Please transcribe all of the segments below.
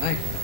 Thank you.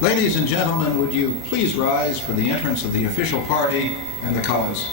Ladies and gentlemen, would you please rise for the entrance of the official party and the colors?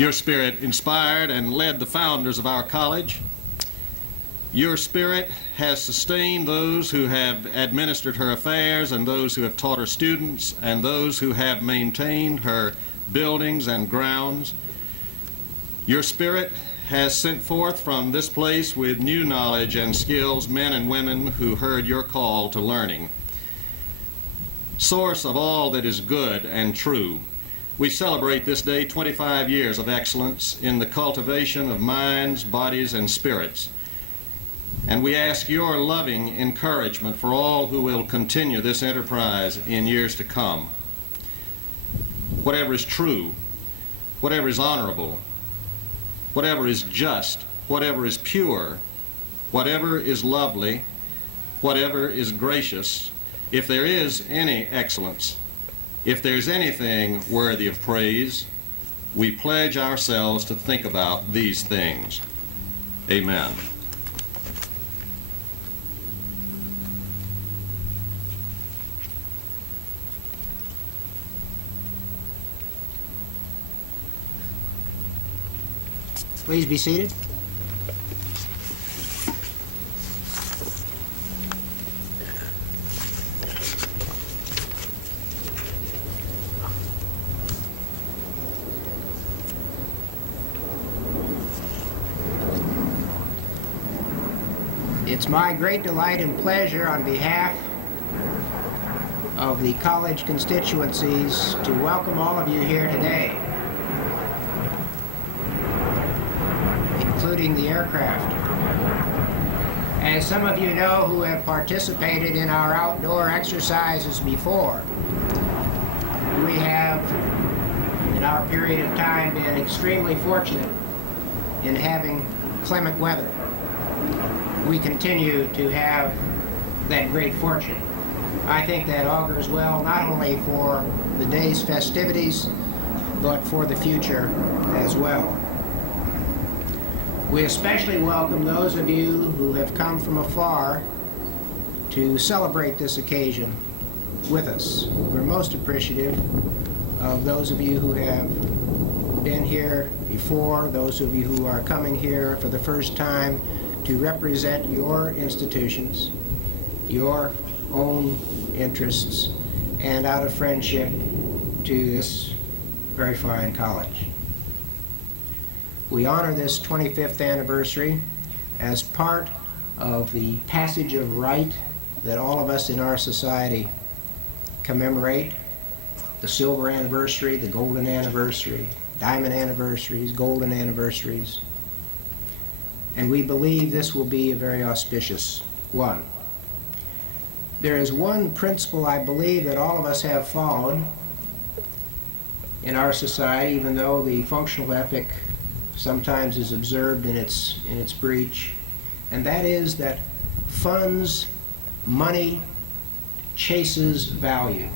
Your spirit inspired and led the founders of our college. Your spirit has sustained those who have administered her affairs and those who have taught her students and those who have maintained her buildings and grounds. Your spirit has sent forth from this place with new knowledge and skills men and women who heard your call to learning. Source of all that is good and true, we celebrate this day 25 years of excellence in the cultivation of minds, bodies, and spirits. And we ask your loving encouragement for all who will continue this enterprise in years to come. Whatever is true, whatever is honorable, whatever is just, whatever is pure, whatever is lovely, whatever is gracious, if there is any excellence, if there's anything worthy of praise, we pledge ourselves to think about these things. Amen. Please be seated. It's my great delight and pleasure on behalf of the college constituencies to welcome all of you here today, including the aircraft. As some of you know who have participated in our outdoor exercises before, we have, in our period of time, been extremely fortunate in having clement weather. We continue to have that great fortune. I think that augurs well not only for the day's festivities, but for the future as well. We especially welcome those of you who have come from afar to celebrate this occasion with us. We're most appreciative of those of you who have been here before, those of you who are coming here for the first time to represent your institutions, your own interests, and out of friendship to this very fine college. We honor this 25th anniversary as part of the passage of right that all of us in our society commemorate: the silver anniversary, the golden anniversary, diamond anniversaries, golden anniversaries. And we believe this will be a very auspicious one. There is one principle I believe that all of us have followed in our society, even though the functional ethic sometimes is observed in its breach, and that is that funds, money, chases value.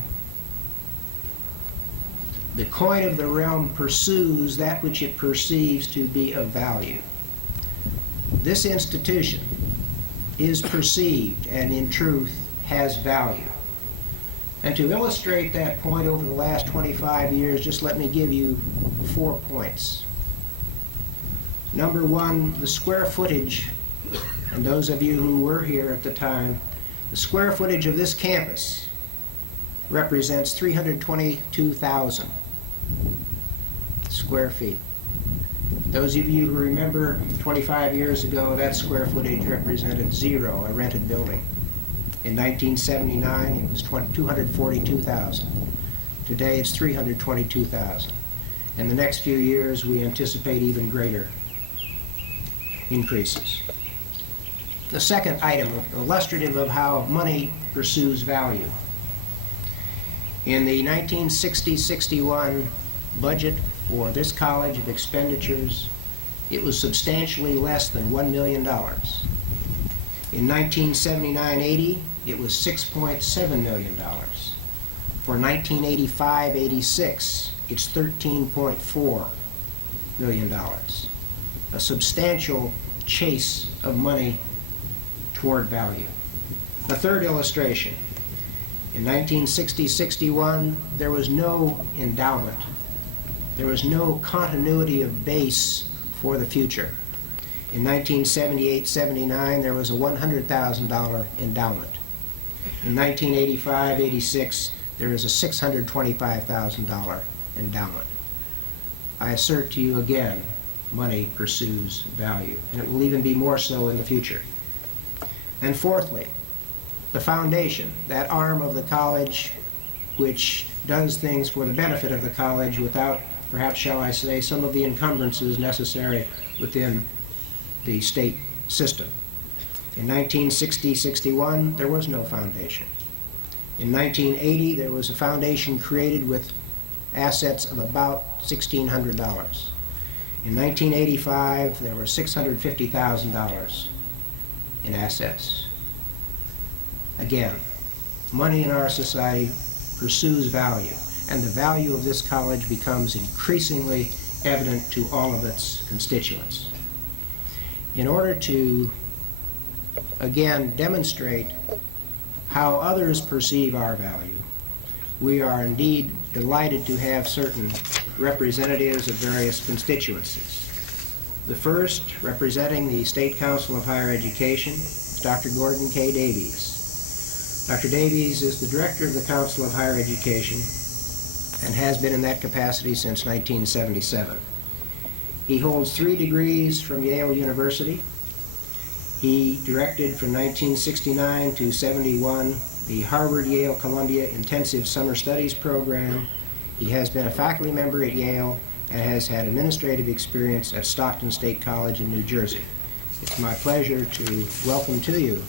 The coin of the realm pursues that which it perceives to be of value. This institution is perceived and in truth has value. And to illustrate that point over the last 25 years, just let me give you 4 points. Number one, the square footage, and those of you who were here at the time, the square footage of this campus represents 322,000 square feet. Those of you who remember 25 years ago, that square footage represented 0, a rented building. In 1979, it was 242,000. Today, it's 322,000. In the next few years, we anticipate even greater increases. The second item, illustrative of how money pursues value. In the 1960-61 budget for this college of expenditures, it was substantially less than $1 million. In 1979-80, it was $6.7 million. For 1985-86, it's $13.4 million. A substantial chase of money toward value. A third illustration. In 1960-61, there was no endowment There was no continuity of base for the future. In 1978-79, there was a $100,000 endowment. In 1985-86, there is a $625,000 endowment. I assert to you again, money pursues value, and it will even be more so in the future. And fourthly, the foundation, that arm of the college which does things for the benefit of the college without, perhaps shall I say, some of the encumbrances necessary within the state system. In 1960-61, there was no foundation. In 1980, there was a foundation created with assets of about $1,600. In 1985, there were $650,000 in assets. Again, money in our society pursues value, and the value of this college becomes increasingly evident to all of its constituents. In order to, again, demonstrate how others perceive our value, we are indeed delighted to have certain representatives of various constituencies. The first, representing the State Council of Higher Education, is Dr. Gordon K. Davies. Dr. Davies is the director of the Council of Higher Education and has been in that capacity since 1977. He holds 3 degrees from Yale University. He directed from 1969 to 71 the Harvard-Yale-Columbia Intensive Summer Studies Program. He has been a faculty member at Yale and has had administrative experience at Stockton State College in New Jersey. It's my pleasure to welcome to you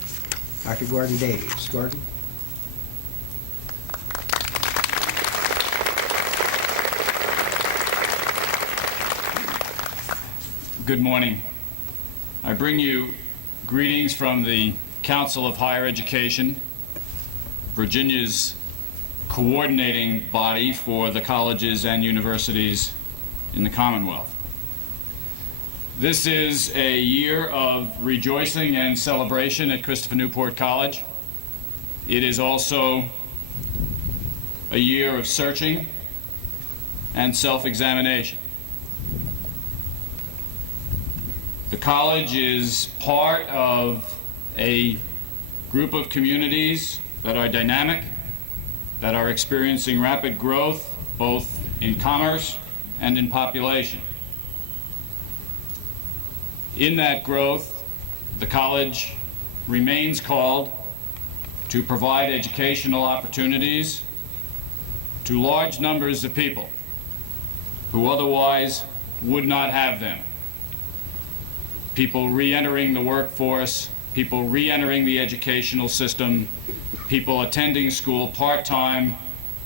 Dr. Gordon Davies. Gordon? Good morning. I bring you greetings from the Council of Higher Education, Virginia's coordinating body for the colleges and universities in the Commonwealth. This is a year of rejoicing and celebration at Christopher Newport College. It is also a year of searching and self-examination. The college is part of a group of communities that are dynamic, that are experiencing rapid growth, both in commerce and in population. In that growth, the college remains called to provide educational opportunities to large numbers of people who otherwise would not have them. People re-entering the workforce, people re-entering the educational system, people attending school part-time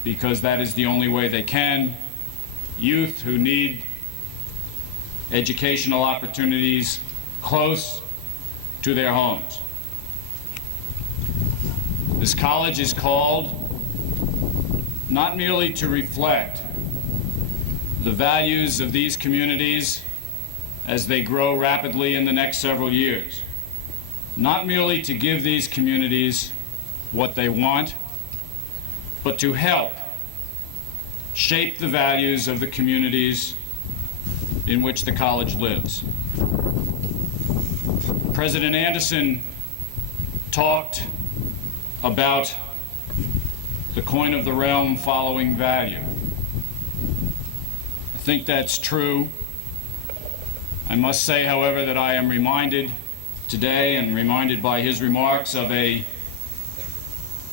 because that is the only way they can, youth who need educational opportunities close to their homes. This college is called not merely to reflect the values of these communities as they grow rapidly in the next several years, not merely to give these communities what they want, but to help shape the values of the communities in which the college lives. President Anderson talked about the coin of the realm following value. I think that's true. I must say, however, that I am reminded today and reminded by his remarks of a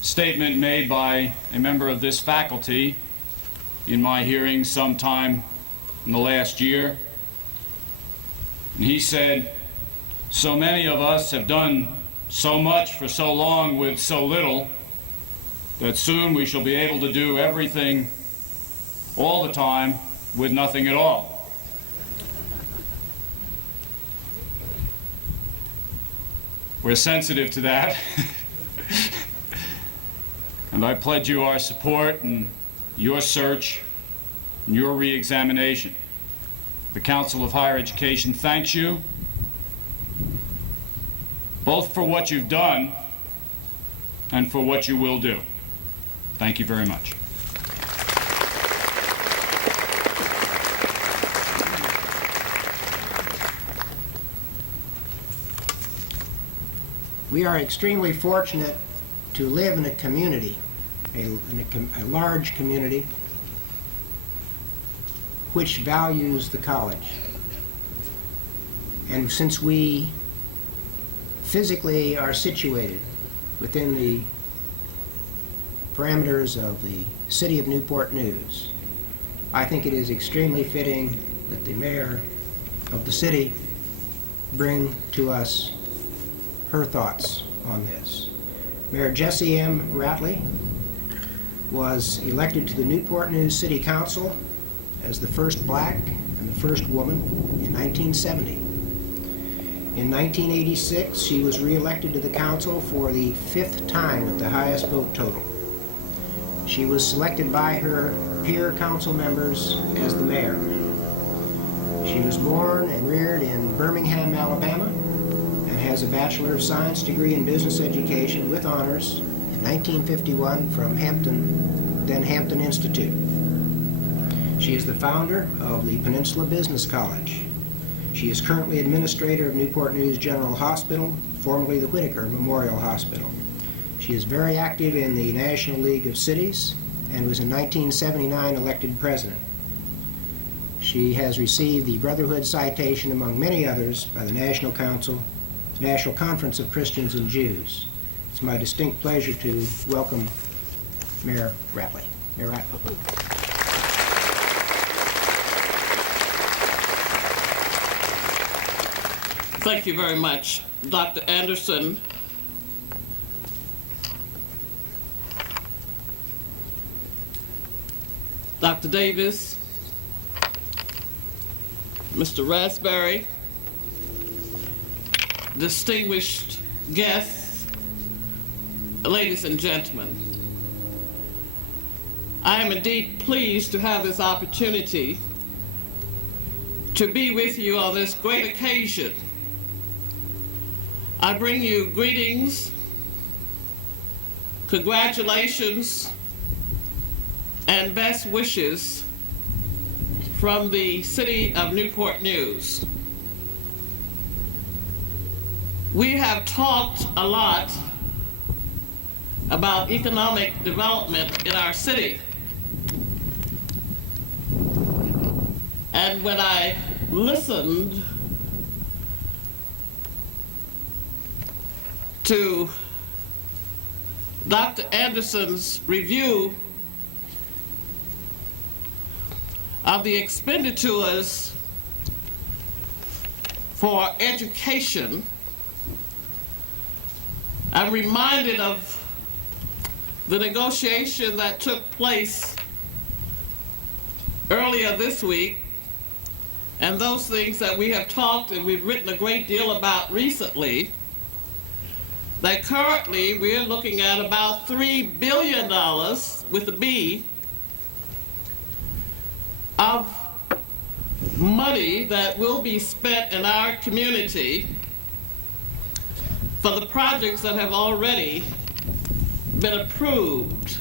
statement made by a member of this faculty in my hearing sometime in the last year. And he said, "So many of us have done so much for so long with so little that soon we shall be able to do everything all the time with nothing at all." We're sensitive to that. And I pledge you our support in your search and your re-examination. The Council of Higher Education thanks you both for what you've done and for what you will do. Thank you very much. We are extremely fortunate to live in a community, a large community, which values the college. And since we physically are situated within the parameters of the city of Newport News, I think it is extremely fitting that the mayor of the city bring to us her thoughts on this. Mayor Jessie M. Rattley was elected to the Newport News City Council as the first black and the first woman in 1970. In 1986, she was re-elected to the council for the 5th time with the highest vote total. She was selected by her peer council members as the mayor. She was born and reared in Birmingham, Alabama, and has a Bachelor of Science degree in Business Education with honors in 1951 from Hampton Institute. She is the founder of the Peninsula Business College. She is currently administrator of Newport News General Hospital, formerly the Whitaker Memorial Hospital. She is very active in the National League of Cities and was in 1979 elected president. She has received the Brotherhood Citation, among many others, by the National Conference of Christians and Jews. It's my distinct pleasure to welcome Mayor Rattley. Mayor Rattley. Thank you very much, Dr. Anderson. Dr. Davis, Mr. Raspberry, distinguished guests, ladies and gentlemen. I am indeed pleased to have this opportunity to be with you on this great occasion. I bring you greetings, congratulations, and best wishes from the city of Newport News. We have talked a lot about economic development in our city. And when I listened to Dr. Anderson's review of the expenditures for education, I'm reminded of the negotiation that took place earlier this week and those things that we have talked and we've written a great deal about recently, that currently we're looking at about $3 billion, with a B, of money that will be spent in our community for the projects that have already been approved.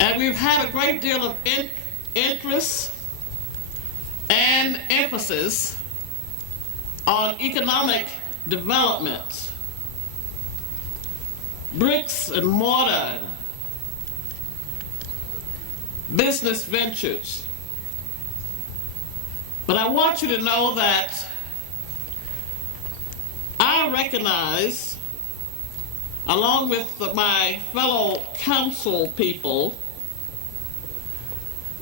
And we've had a great deal of interest and emphasis on economic development, bricks and mortar, business ventures. But I want you to know that I recognize, along with my fellow council people,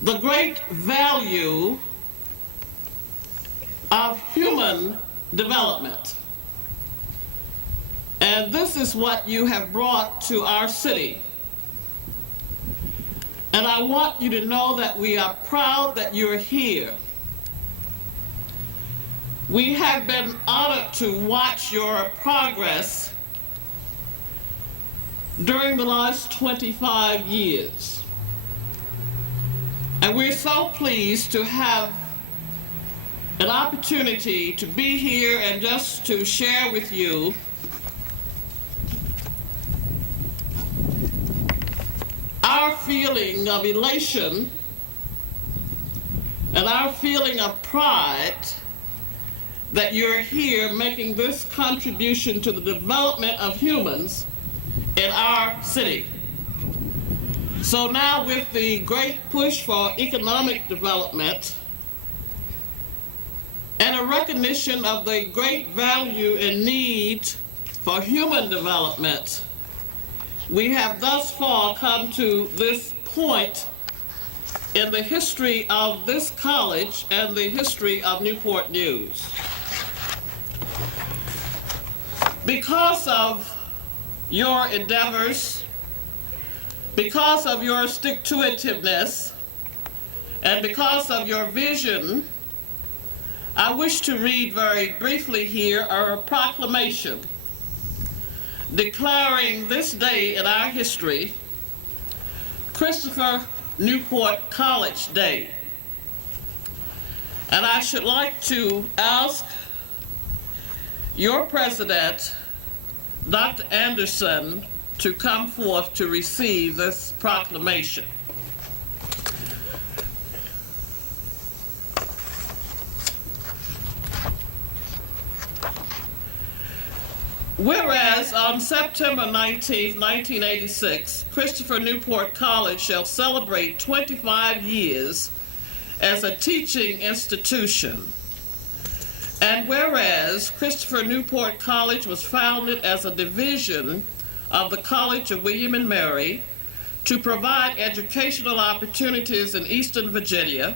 the great value of human development. And this is what you have brought to our city. And I want you to know that we are proud that you're here. We have been honored to watch your progress during the last 25 years. And we're so pleased to have an opportunity to be here and just to share with you our feeling of elation and our feeling of pride that you're here making this contribution to the development of humans in our city. So now, with the great push for economic development and a recognition of the great value and need for human development, we have thus far come to this point in the history of this college and the history of Newport News. Because of your endeavors, because of your stick-to-itiveness, and because of your vision, I wish to read very briefly here a proclamation declaring this day in our history Christopher Newport College Day. And I should like to ask your president, Dr. Anderson, to come forth to receive this proclamation. Whereas on September 19, 1986, Christopher Newport College shall celebrate 25 years as a teaching institution. And whereas Christopher Newport College was founded as a division of the College of William and Mary to provide educational opportunities in Eastern Virginia,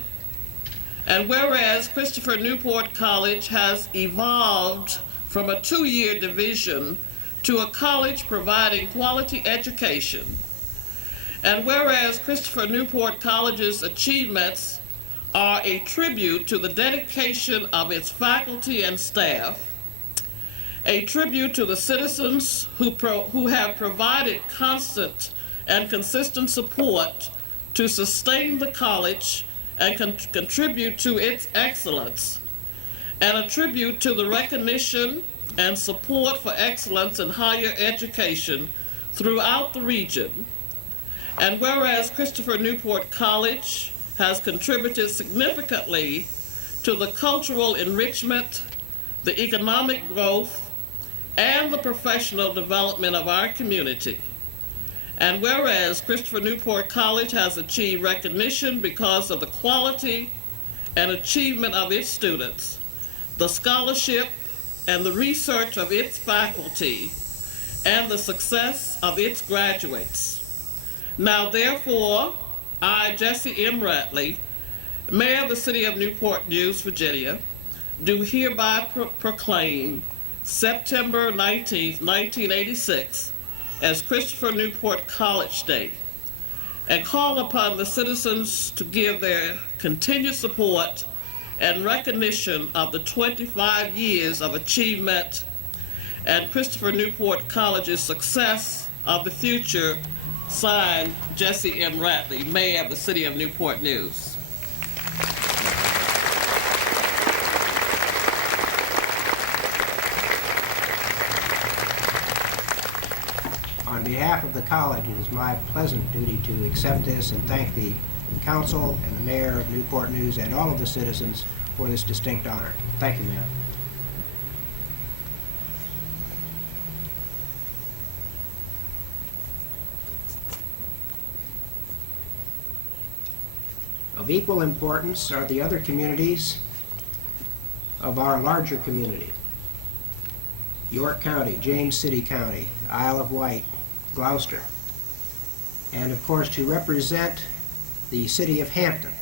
and whereas Christopher Newport College has evolved from a 2-year division to a college providing quality education, and whereas Christopher Newport College's achievements are a tribute to the dedication of its faculty and staff, a tribute to the citizens who have provided constant and consistent support to sustain the college and contribute to its excellence, and a tribute to the recognition and support for excellence in higher education throughout the region. And whereas Christopher Newport College has contributed significantly to the cultural enrichment, the economic growth, and the professional development of our community. And whereas Christopher Newport College has achieved recognition because of the quality and achievement of its students, the scholarship and the research of its faculty, and the success of its graduates. Now therefore, I, Jesse M. Ratley, Mayor of the City of Newport News, Virginia, do hereby proclaim September 19, 1986 as Christopher Newport College Day, and call upon the citizens to give their continued support and recognition of the 25 years of achievement and Christopher Newport College's success of the future. Signed, Jesse M. Ratley, Mayor of the City of Newport News. On behalf of the college, it is my pleasant duty to accept this and thank the council and the mayor of Newport News and all of the citizens for this distinct honor. Thank you, Mayor. Of equal importance are the other communities of our larger community. York County, James City County, Isle of Wight, Gloucester, and of course to represent the city of Hampton,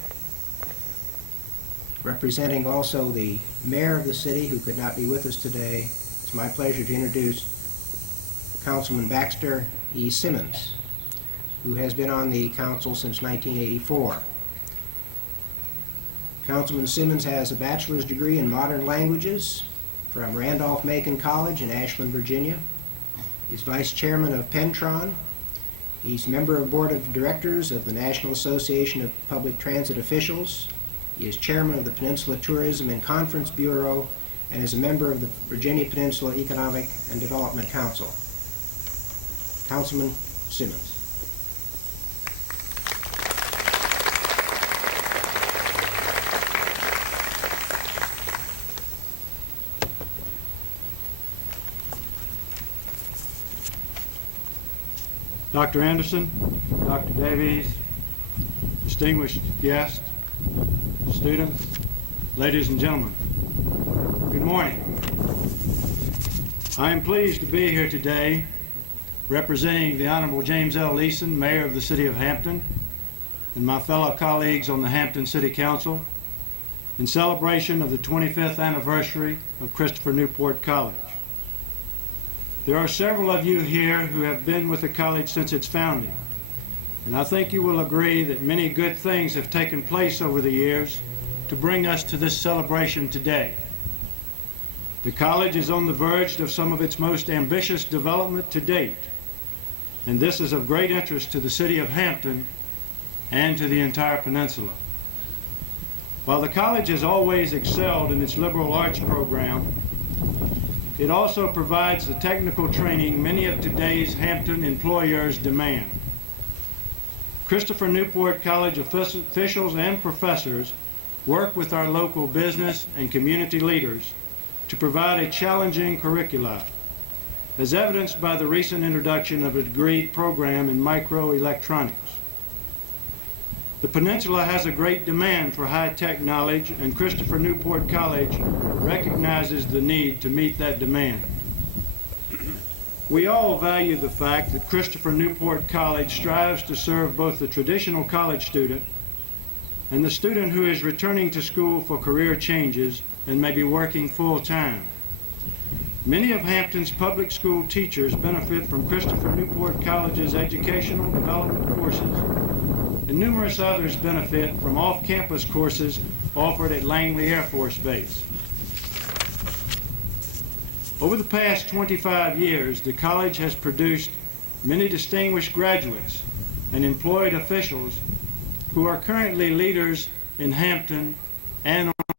representing also the mayor of the city who could not be with us today. It's my pleasure to introduce Councilman Baxter E. Simmons, who has been on the council since 1984. Councilman Simmons has a bachelor's degree in modern languages from Randolph-Macon College in Ashland, Virginia. He's vice chairman of Pentron. He's member of board of directors of the National Association of Public Transit Officials. He is chairman of the Peninsula Tourism and Conference Bureau and is a member of the Virginia Peninsula Economic and Development Council. Councilman Simmons. Dr. Anderson, Dr. Davies, distinguished guests, students, ladies and gentlemen, good morning. I am pleased to be here today representing the Honorable James L. Leeson, Mayor of the City of Hampton, and my fellow colleagues on the Hampton City Council in celebration of the 25th anniversary of Christopher Newport College. There are several of you here who have been with the college since its founding, and I think you will agree that many good things have taken place over the years to bring us to this celebration today. The college is on the verge of some of its most ambitious development to date, and this is of great interest to the city of Hampton and to the entire peninsula. While the college has always excelled in its liberal arts program, it also provides the technical training many of today's Hampton employers demand. Christopher Newport College officials and professors work with our local business and community leaders to provide a challenging curricula, as evidenced by the recent introduction of a degree program in microelectronics. The peninsula has a great demand for high-tech knowledge, and Christopher Newport College recognizes the need to meet that demand. We all value the fact that Christopher Newport College strives to serve both the traditional college student and the student who is returning to school for career changes and may be working full-time. Many of Hampton's public school teachers benefit from Christopher Newport College's educational development courses, and numerous others benefit from off-campus courses offered at Langley Air Force Base. Over the past 25 years, the college has produced many distinguished graduates and employed officials who are currently leaders in Hampton and on